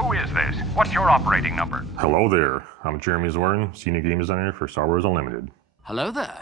Who is this? What's your operating number? Hello there. I'm Jeremy Zwirn, Senior Game Designer for Star Wars Unlimited. Hello there.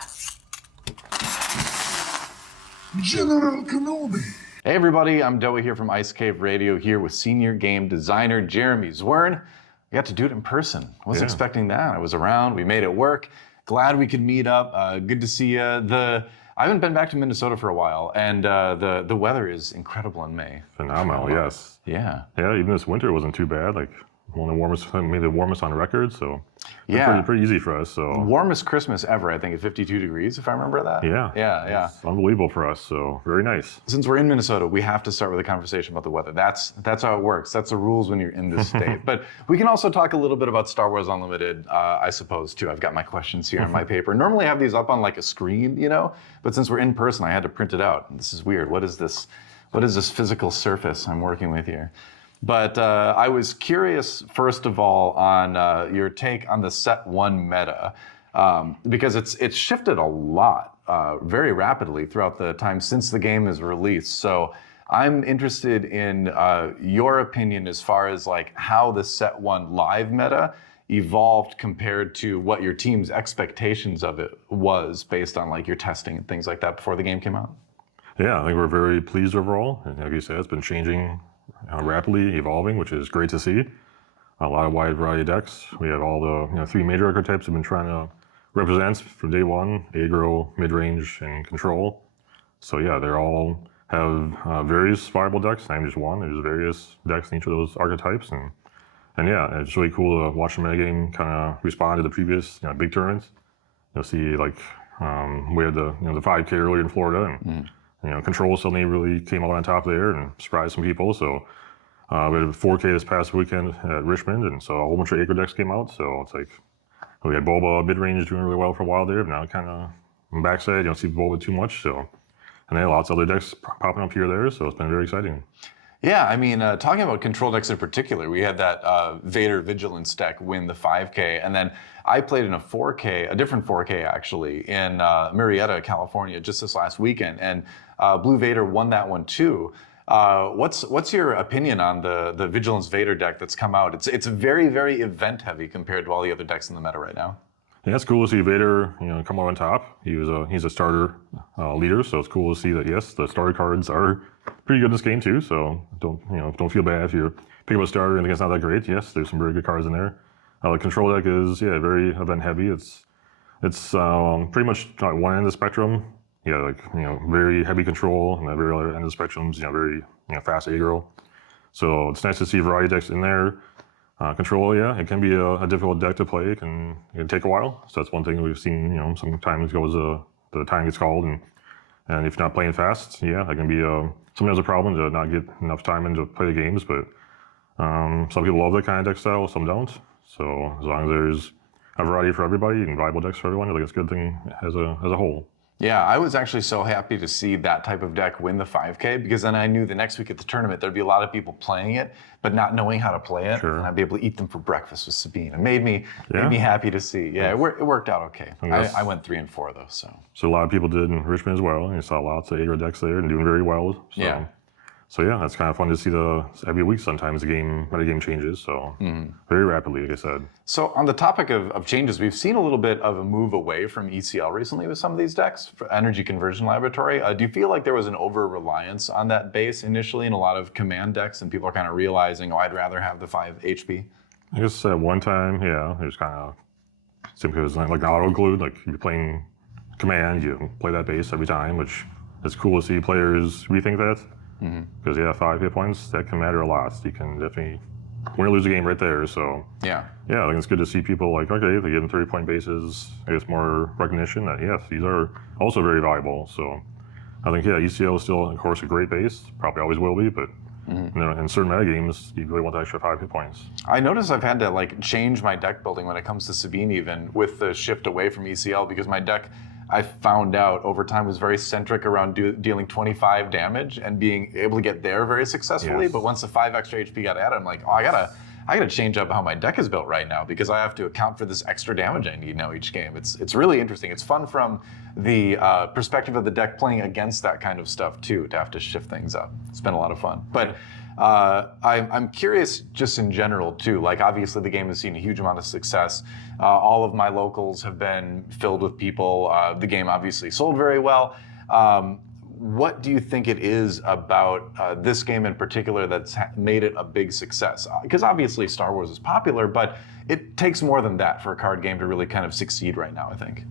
General Kenobi. Hey everybody, I'm Dowie here from Ice Cave Radio, here with Senior Game Designer Jeremy Zwirn. We got to do it in person. Wasn't expecting that. I was around, we made it work. Glad we could meet up. Good to see you. I haven't been back to Minnesota for a while, and the weather is incredible in May. Phenomenal, yes. Yeah. Yeah, even this winter wasn't too bad. Like, one of the warmest, maybe the warmest on record, so Yeah. pretty easy for us. So Warmest Christmas ever, I think, at 52 degrees, if I remember that. Yeah. It's unbelievable for us, so very nice. Since we're in Minnesota, we have to start with a conversation about the weather. That's how it works. That's the rules when you're in this state. But we can also talk a little bit about Star Wars Unlimited, I suppose, too. I've got my questions here on my paper. Normally I have these up on like a screen, but since we're in person, I had to print it out. This is weird. What is this physical surface I'm working with here? But I was curious, first of all, on your take on the Set 1 meta, because it's shifted a lot very rapidly throughout the time since the game is released. So I'm interested in your opinion as far as like how the Set 1 live meta evolved compared to what your team's expectations of it was based on like your testing and things like that before the game came out. Yeah, I think we're very pleased overall. And like you said, it's been changing rapidly, evolving, which is great to see. A lot of wide variety of decks. We have all the three major archetypes we've been trying to represent from day one: aggro, mid-range, and control. So yeah, they all have various viable decks, not even just one. There's various decks in each of those archetypes, and yeah, it's really cool to watch the metagame kind of respond to the previous big tournaments. You'll see like we had the 5K earlier in Florida, and control suddenly really came out on top there and surprised some people. So we had 4K this past weekend at Richmond, and so a whole bunch of aggro decks came out. So it's like we had Boba mid-range doing really well for a while there, but now kind of on the backside, you don't see Boba too much. So, and then lots of other decks popping up here or there. So it's been very exciting. Yeah, I mean, talking about control decks in particular, we had that Vader Vigilance deck win the 5K, and then I played in a 4K, a different 4K actually, in Murrieta, California, just this last weekend, and Blue Vader won that one too. What's your opinion on the Vigilance Vader deck that's come out? It's very, very event heavy compared to all the other decks in the meta right now. Yeah, it's cool to see Vader, come out on top. He's a starter leader, so it's cool to see that yes, the starter cards are pretty good in this game too. So don't feel bad if you pick up a starter and think it's not that great. Yes, there's some very good cards in there. The control deck is very event heavy. It's pretty much one end of the spectrum. Yeah, like very heavy control, and the very other end of the spectrums, very fast aggro. So it's nice to see a variety of decks in there. Control, yeah, it can be a difficult deck to play. It can take a while. So that's one thing we've seen. Sometimes goes the time gets called, and if you're not playing fast, yeah, that can be sometimes a problem to not get enough time in to play the games. But some people love that kind of deck style, some don't. So as long as there's a variety for everybody and viable decks for everyone, I think it's a good thing as a whole. Yeah, I was actually so happy to see that type of deck win the 5K, because then I knew the next week at the tournament there'd be a lot of people playing it, but not knowing how to play it. Sure. And I'd be able to eat them for breakfast with Sabine. It made me happy to see. Yeah, it worked out okay. I went 3 and 4 though, so. So a lot of people did in Richmond as well. And you saw lots of aggro decks there and doing very well. So. Yeah. So yeah, that's kind of fun to see every week sometimes the metagame changes, so very rapidly, like I said. So on the topic of changes, we've seen a little bit of a move away from ECL recently with some of these decks, for Energy Conversion Laboratory. Do you feel like there was an over-reliance on that base initially in a lot of command decks, and people are kind of realizing, I'd rather have the 5 HP? I guess at one time, yeah, it was kind of, simply because like auto-glued, like you're playing command, you play that base every time, which is cool to see players rethink that. Because 5 hit points, that can matter a lot. You can definitely win or lose a game right there. So yeah, I think it's good to see people like, okay, they get in 30-point bases. I guess more recognition that yes, these are also very valuable. So I think ECL is still, of course, a great base. Probably always will be, but in certain meta games, you really want the extra 5 hit points. I notice I've had to change my deck building when it comes to Sabine, even with the shift away from ECL, because my deck, I found out over time, was very centric around dealing 25 damage and being able to get there very successfully. Yes. But once the 5 extra HP got added, I'm like, I gotta change up how my deck is built right now, because I have to account for this extra damage I need now each game. It's really interesting. It's fun from the perspective of the deck playing against that kind of stuff too, to have to shift things up. It's been a lot of fun. But I'm curious just in general too, like obviously the game has seen a huge amount of success. All of my locals have been filled with people. The game obviously sold very well. What do you think it is about this game in particular that's made it a big success? Because obviously Star Wars is popular, but it takes more than that for a card game to really kind of succeed right now, I think.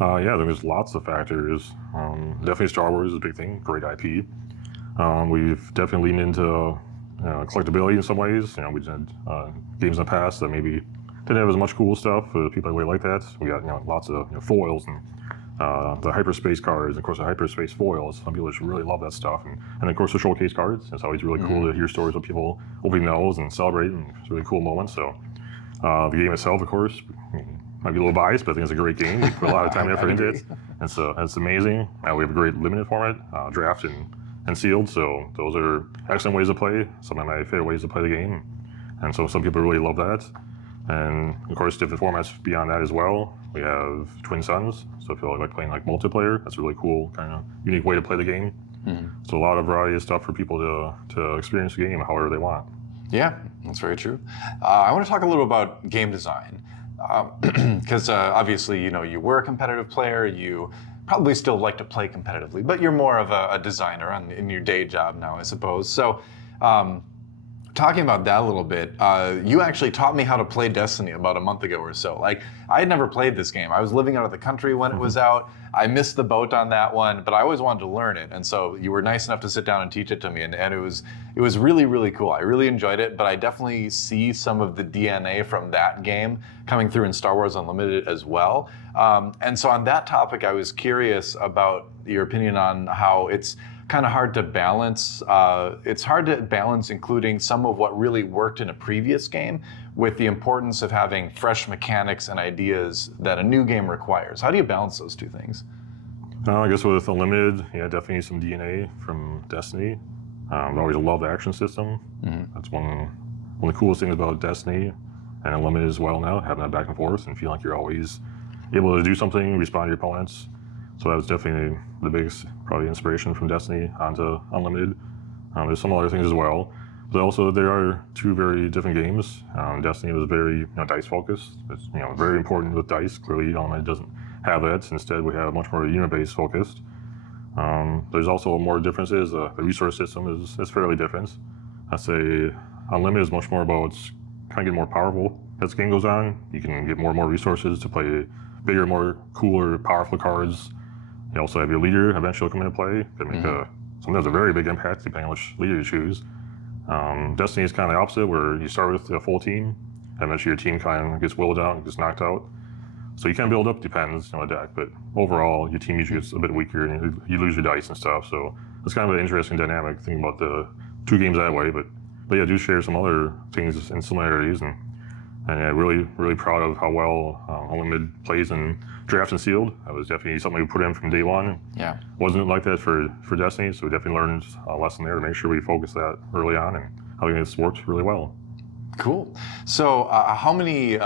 Yeah, there's lots of factors. Definitely Star Wars is a big thing, great IP. We've definitely leaned into collectability in some ways. We did games in the past that maybe didn't have as much cool stuff for people that really like that. We got lots of foils and the Hyperspace cards, and of course the Hyperspace foils. Some people just really love that stuff, and of course the showcase cards. It's always really cool to hear stories of people opening those and celebrating. It's a really cool moment. So the game itself, of course, might be a little biased, but I think it's a great game. We put a lot of time and effort into it, and so it's amazing. We have a great limited format, draft and sealed. So those are excellent ways to play. Some of my favorite ways to play the game, and so some people really love that. And of course, different formats beyond that as well. We have Twin Suns, so if you like playing like multiplayer, that's a really cool kind of unique way to play the game. So a lot of variety of stuff for people to experience the game however they want. Yeah, that's very true. I want to talk a little about game design, because obviously you were a competitive player. You probably still like to play competitively, but you're more of a designer in your day job now, I suppose. So. Talking about that a little bit, you actually taught me how to play Destiny about a month ago or so. Like, I had never played this game. I was living out of the country when it was out. I missed the boat on that one, but I always wanted to learn it. And so you were nice enough to sit down and teach it to me, and it was really, really cool. I really enjoyed it, but I definitely see some of the DNA from that game coming through in Star Wars Unlimited as well. And so on that topic, I was curious about your opinion on how it's kind of hard to balance. It's hard to balance including some of what really worked in a previous game with the importance of having fresh mechanics and ideas that a new game requires. How do you balance those two things? I guess with Unlimited, yeah, definitely some DNA from Destiny. I've always loved the action system. That's one of the coolest things about Destiny and Unlimited as well now, having that back and forth and feeling like you're always able to do something, respond to your opponents. So that was definitely the biggest, probably, inspiration from Destiny onto Unlimited. There's some other things as well, but also there are two very different games. Destiny was very dice focused. It's very important with dice. Clearly, Unlimited doesn't have that. Instead, we have much more unit-based focused. There's also more differences. The resource system is fairly different. I'd say Unlimited is much more about kind of getting more powerful as the game goes on. You can get more and more resources to play bigger, more cooler, powerful cards. You also have your leader eventually come into play. Could make sometimes a very big impact depending on which leader you choose. Destiny is kind of the opposite, where you start with a full team, and eventually your team kind of gets whittled out and gets knocked out. So you can build up, depends on the deck, but overall your team usually gets a bit weaker and you lose your dice and stuff. So it's kind of an interesting dynamic thinking about the two games that way. But yeah, I do share some other things and similarities, and yeah, really, really proud of how well Unlimited plays in draft and sealed. That was definitely something we put in from day one. Yeah. Wasn't like that for Destiny, so we definitely learned a lesson there to make sure we focus that early on, and I think it's worked really well. Cool. So how many,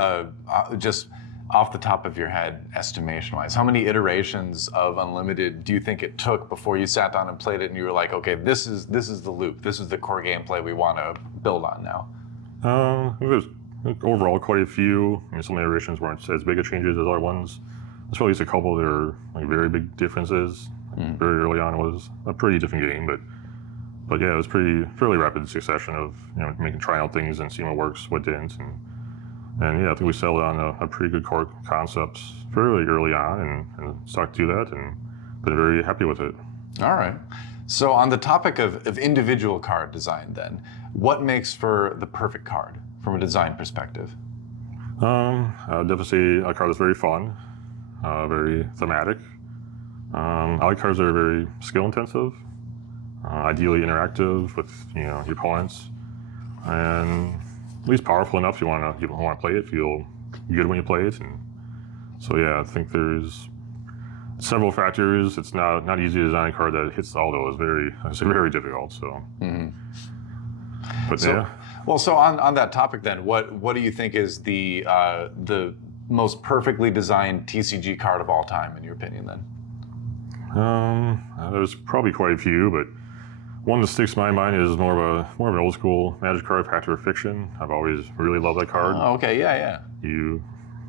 just off the top of your head, estimation-wise, how many iterations of Unlimited do you think it took before you sat down and played it and you were like, okay, this is the loop, this is the core gameplay we want to build on now? There's overall quite a few. Some iterations weren't as big of changes as other ones. There's probably just a couple that are very big differences. Very early on, it was a pretty different game, but yeah, it was fairly rapid succession of trying out things and seeing what works, what didn't, and yeah, I think we settled on a pretty good core concept fairly early on, and stuck to that, and been very happy with it. All right. So on the topic of individual card design, then, what makes for the perfect card from a design perspective? I would definitely say a card that's very fun, very thematic. I like cards that are very skill intensive, ideally interactive with your opponents, and at least powerful enough you want to play it, feel good when you play it. And so yeah, I think there's several factors. It's not easy to design a card that hits all those. It's very difficult. So, but yeah. Well, so on that topic then, what do you think is the most perfectly designed TCG card of all time, in your opinion, then? There's probably quite a few, but One that sticks to my mind is more of an old school Magic card, Factor of Fiction. I've always really loved that card. Oh, okay, yeah. You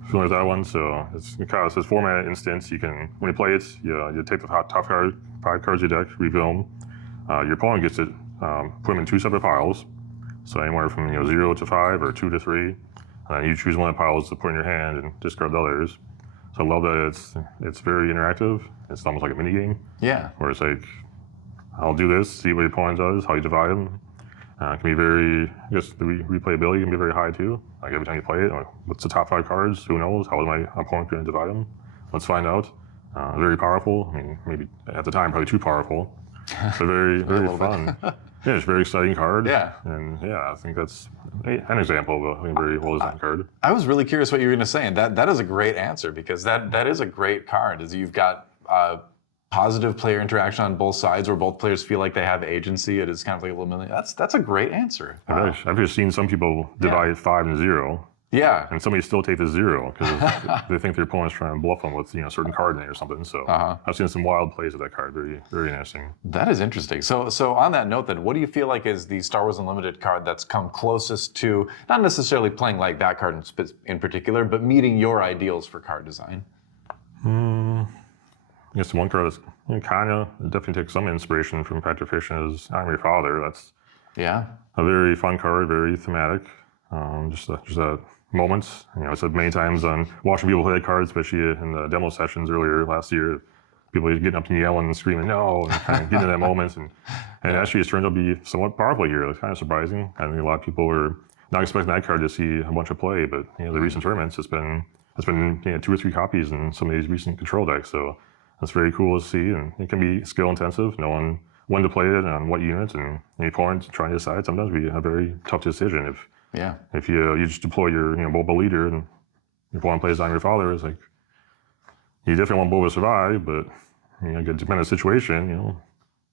familiar with that one? So it's a 4-mana instance. You can, when you play it, you take the top card, 5 cards of your deck, reveal them. Your opponent gets it, put them in 2 separate piles. So anywhere from 0 to 5 or 2 to 3. And then you choose one of the piles to put in your hand and discard the others. So I love that it's very interactive. It's almost like a mini game. Yeah. Where it's like, I'll do this, see what your opponent does, how you divide them. It can be very, I guess the replayability can be very high too. Like every time you play it, like, what's the top 5 cards? Who knows? How is my opponent going to divide them? Let's find out. Very powerful. I mean, maybe at the time, probably too powerful. But very, very fun. Yeah, it's a very exciting card. Yeah. And yeah, I think that's an example of a very well-designed card. I was really curious what you were going to say, and that is a great answer, because that is a great card. Is you've got positive player interaction on both sides, where both players feel like they have agency. It is kind of like a little million. That's a great answer. I've just seen some people divide 5 and 0. Yeah. And somebody still take the 0 because they think their opponent's trying to bluff them with a certain card in it or something. So I've seen some wild plays of that card. Very, very interesting. That is interesting. So on that note, then, what do you feel like is the Star Wars Unlimited card that's come closest to not necessarily playing like that card in particular, but meeting your ideals for card design? I guess the one card that's kind of definitely takes some inspiration from Factor of Fiction is I'm Your Father. That's a very fun card, very thematic. Just that moment. I said many times on watching people play that card, especially in the demo sessions earlier last year, people getting up and yelling and screaming no, and kind of getting to that moment. And actually it's turned out to be somewhat powerful here. It's kind of surprising. I think a lot of people were not expecting that card to see a bunch of play, but the recent tournaments, it's been 2 or 3 copies in some of these recent control decks. So that's very cool to see, and it can be skill intensive, knowing when to play it and on what unit, and the opponent trying to decide. Sometimes be a very tough decision if you just deploy your Boba leader and your opponent plays on your father. It's like you definitely want Boba to survive, but depending on the situation,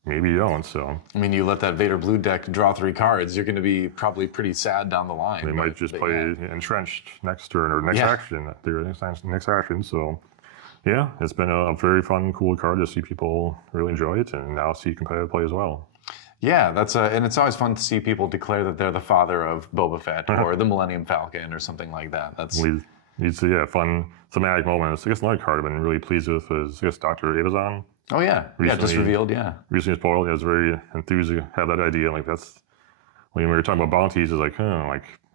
maybe you don't. So I mean, you let that Vader blue deck draw 3 cards, you're going to be probably pretty sad down the line. They might just play entrenched next turn or next action. Their next action. So. Yeah, it's been a very fun, cool card to see people really enjoy it, and now see competitive play as well. Yeah, and it's always fun to see people declare that they're the father of Boba Fett or the Millennium Falcon or something like that. It's fun thematic moments. I guess another card I've been really pleased with is Dr. Avazon. Oh yeah, just revealed. Yeah, recently spoiled. I was very enthused to have that idea. Like that's when we were talking about bounties. It's like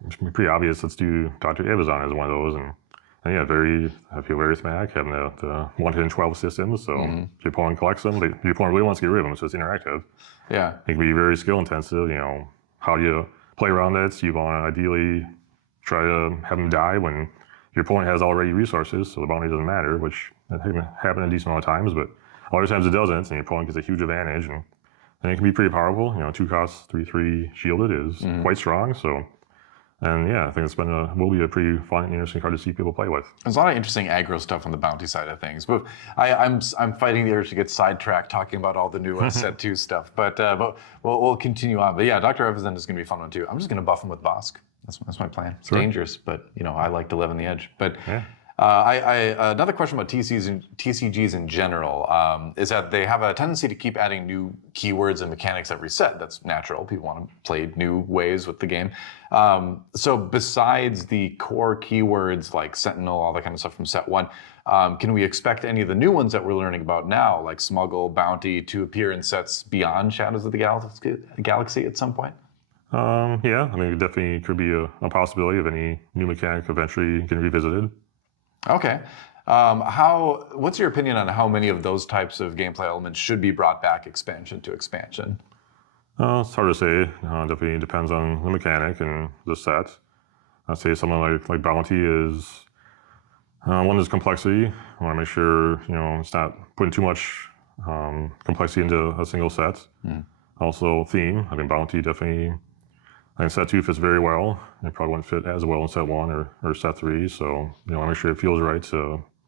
it's pretty obvious. Let's do Dr. Avazon as one of those, and I feel very thematic, having the 1 in 12 systems. So if your opponent collects them, your opponent really wants to get rid of them, so it's interactive. Yeah. It can be very skill intensive. How do you play around it? You want to ideally try to have them die when your opponent has already resources, so the bounty doesn't matter, which can happen a decent amount of times, but a lot of times it doesn't, and your opponent gets a huge advantage, and it can be pretty powerful. 2 costs, 3/3 shielded is quite strong, so. And I think will be a pretty fun and interesting card to see people play with. There's a lot of interesting aggro stuff on the bounty side of things, but I'm fighting the urge to get sidetracked talking about all the new set 2 stuff. But we'll continue on. But yeah, Dr. Evazan is going to be a fun one too. I'm just going to buff him with Bosk. That's my plan. It's dangerous, but I like to live on the edge. But another question about TCGs in general is that they have a tendency to keep adding new keywords and mechanics every set. That's natural. People want to play new ways with the game. So besides the core keywords like Sentinel, all that kind of stuff from set 1, can we expect any of the new ones that we're learning about now, like Smuggle, Bounty, to appear in sets beyond Shadows of the Galaxy at some point? It definitely could be a possibility of any new mechanic eventually getting revisited. Okay. What's your opinion on how many of those types of gameplay elements should be brought back expansion to expansion? It's hard to say. Definitely depends on the mechanic and the set. I'd say something like Bounty is one is complexity. I want to make sure it's not putting too much complexity into a single set. Also theme. Bounty definitely. I think set 2 fits very well. It probably wouldn't fit as well in set 1 or set 3. So I want to make sure it feels right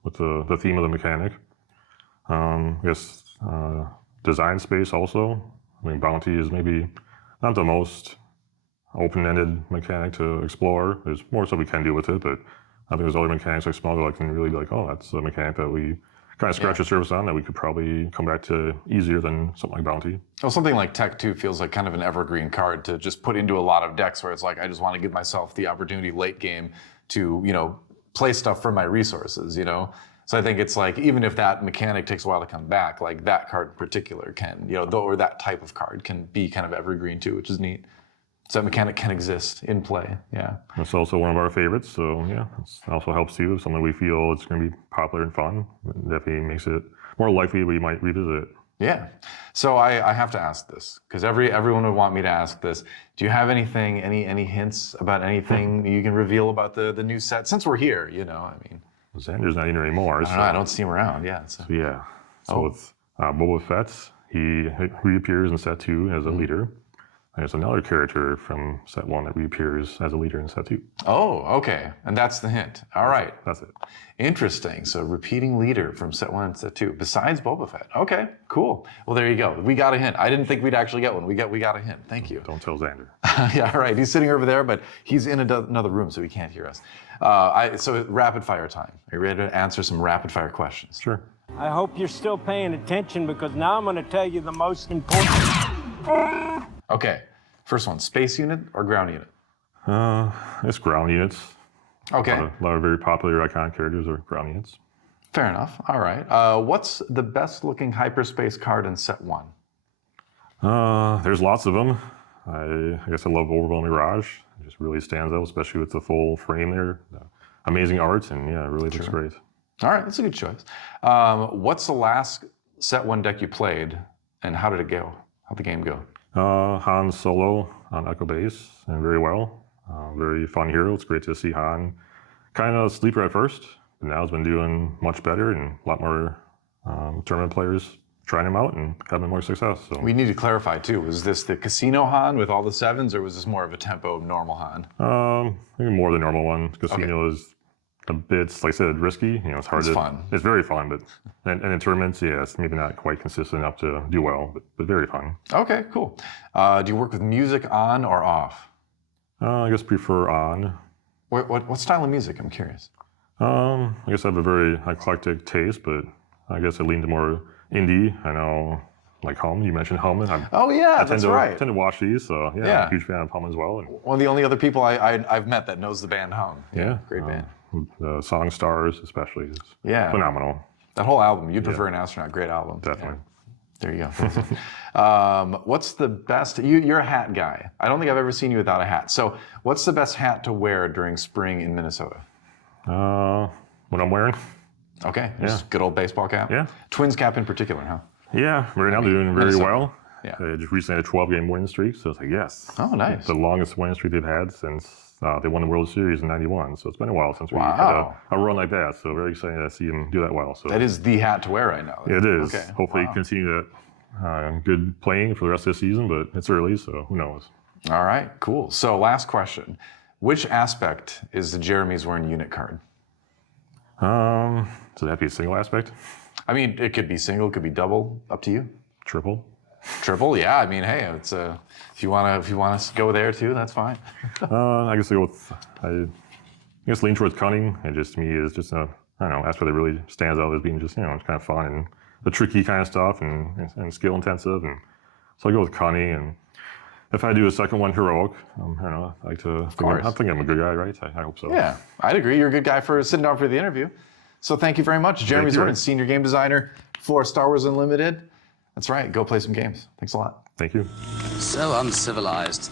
with the theme of the mechanic. I guess design space also. Bounty is maybe not the most open-ended mechanic to explore. There's more stuff we can do with it, but I think there's other mechanics like Smuggle that can really be like, oh, that's a mechanic that we kind of scratch the surface on that we could probably come back to easier than something like Bounty. Well, something like Tech 2 feels like kind of an evergreen card to just put into a lot of decks where it's like, I just want to give myself the opportunity late game to, play stuff for my resources, So I think it's like, even if that mechanic takes a while to come back, like that card in particular can, or that type of card can be kind of evergreen too, which is neat. So that mechanic can exist in play, yeah. It's also one of our favorites, so yeah, it also helps too. If something we feel it's going to be popular and fun, it definitely makes it more likely we might revisit it. Yeah. So I have to ask this, because everyone would want me to ask this. Do you have anything, any hints about anything you can reveal about the new set? Since we're here, Xander's not in here anymore. I don't see him around, yeah. So with Boba Fett, he reappears in set 2 as a leader. There's another character from set 1 that reappears as a leader in set 2. Oh, okay. And that's the hint. All right. That's it. Interesting. So repeating leader from set 1 and set 2, besides Boba Fett. Okay, cool. Well, there you go. We got a hint. I didn't think we'd actually get one. We got a hint. Thank you. Don't tell Xander. Yeah, all right. He's sitting over there, but he's in another room, so he can't hear us. So rapid fire time. Are you ready to answer some rapid fire questions? Sure. I hope you're still paying attention, because now I'm going to tell you the most important. Okay, first one, space unit or ground unit? It's ground units. Okay. A lot of very popular iconic characters are ground units. Fair enough. All right. What's the best looking hyperspace card in set 1? There's lots of them. I guess I love Overwhelming Mirage. It just really stands out, especially with the full frame there. Amazing art, and yeah, it really looks great. All right, that's a good choice. What's the last set 1 deck you played, and how did it go? How'd the game go? Han Solo on Echo Base, and very well. Very fun hero. It's great to see Han kind of a sleeper at first, but now he's been doing much better, and a lot more tournament players trying him out and having more success. So We need to clarify too. Was this the casino Han with all the 7s, or was this more of a tempo normal Han? maybe more the normal one. Casino is a bit, like I said, risky. It's hard to. Fun. It's very fun, but and in tournaments, yeah, it's maybe not quite consistent enough to do well, but very fun. Okay, cool. Do you work with music on or off? I guess prefer on. What style of music? I'm curious. I guess I have a very eclectic taste, but I guess I lean to more indie. I know, like Hum. You mentioned Hum. I tend to watch these, so yeah, I'm a huge fan of Hum as well. And one of the only other people I've met that knows the band Hum. Yeah, great band. The song Stars, especially, is phenomenal. That whole album, You'd Prefer an Astronaut, great album. Definitely. Yeah. There you go. What's the best? You're a hat guy. I don't think I've ever seen you without a hat. So, what's the best hat to wear during spring in Minnesota? What I'm wearing? Okay, just good old baseball cap. Yeah. Twins cap in particular, huh? Yeah, right now they're doing very Minnesota. well. Yeah. They just recently had a 12-game winning streak, so it's like, yes. Oh, nice. The longest winning streak they've had since they won the World Series in '91. So it's been a while since we had a run like that. So very exciting to see them do that well. So That is the hat to wear right now. it is. Okay. Hopefully continue that good playing for the rest of the season, but it's early, so who knows. All right, cool. So last question. Which aspect is the Jeremy Zwirn unit card? So that be a single aspect? I mean, it could be single, it could be double, up to you. Triple? Triple, yeah. I mean, hey, it's if you want to go there too, that's fine. I guess I go with, I guess lean towards cunning. It just, to me, is just I don't know, aspect that really stands out as being just, it's kind of fun and the tricky kind of stuff and skill intensive. And so I go with cunning. And if I do a second one, heroic, I don't know, I like to, Of course. I think I'm a good guy, right? I hope so. Yeah, I'd agree. You're a good guy for sitting down for the interview. So thank you very much. Jeremy Thank you. Zwirn, senior game designer for Star Wars Unlimited. That's right. Go play some games. Thanks a lot. Thank you. So uncivilized.